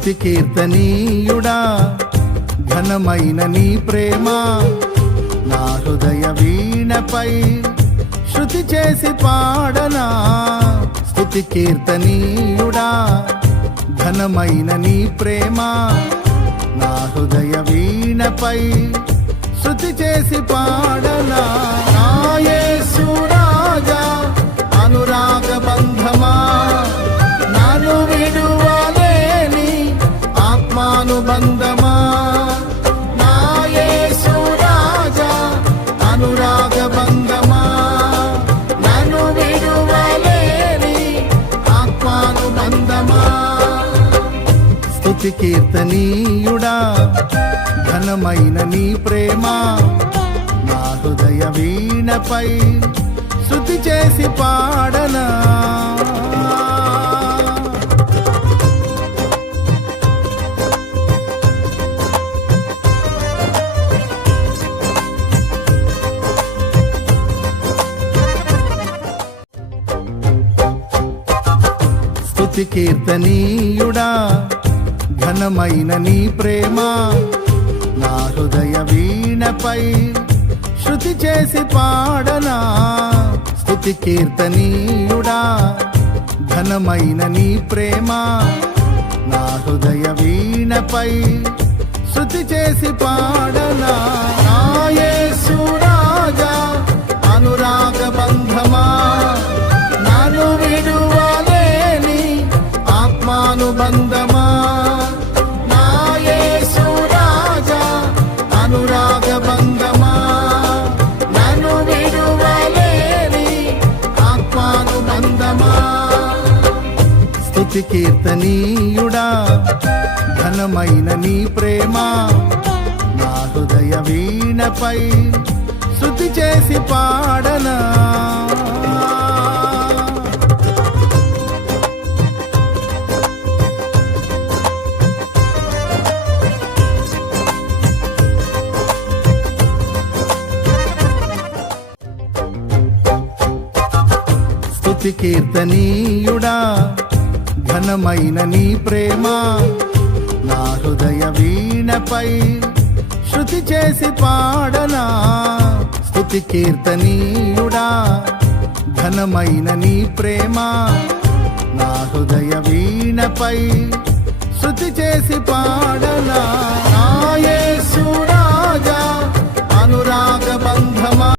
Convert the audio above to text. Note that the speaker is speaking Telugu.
స్తుతి కీర్తనీయుడా ఘనమైన నీ ప్రేమ నా హృదయ వీణపై శృతి చేసి పాడనా. స్తుతి కీర్తనీయుడా ఘనమైన నీ ప్రేమ నా హృదయ వీణపై శృతి చేసి పాడనా. నా యేసు రాజా అనురాగ బంధమా నన్ను విడువలేని ఆత్మానుబంధమా. నా యేసు రాజా అనురాగ బంధమా నన్ను విడువలేని ఆత్మానుబంధమా. స్తుతి కీర్తనీయుడా ఘనమైన నీ ప్రేమ నా హృదయ వీణపై శృతి చేసి పాడనా. స్తుతి కీర్తనీయుడా ఘనమైన నీ ప్రేమ నా హృదయ వీణపై శృతి చేసి పాడనా. స్తుతి కీర్తనీయుడా ఘనమైన నీ ప్రేమ నా హృదయ వీణపై శృతి చేసి పాడనా. నా యేసు రాజా అనురాగ బంధమా నన్ను విడువలేని ఆత్మానుబంధమా. నా యేసు రాజా అనురాగ బంధమా నన్ను విడువలేని ఆత్మానుబంధమా. స్తుతి కీర్తనీయుడా ఘనమైన నీ ప్రేమ నా హృదయ వీణపై శృతి చేసి పాడనా. స్తుతి కీర్తనీయుడా ఘనమైన నీ ప్రేమ నా హృదయ వీణపై శృతి చేసి పాడనా. స్తుతి కీర్తనీయుడా ఘనమైన నీ ప్రేమ నా హృదయ వీణపై శృతి చేసి పాడనా. నా యేసు రాజా అనురాగ బంధమా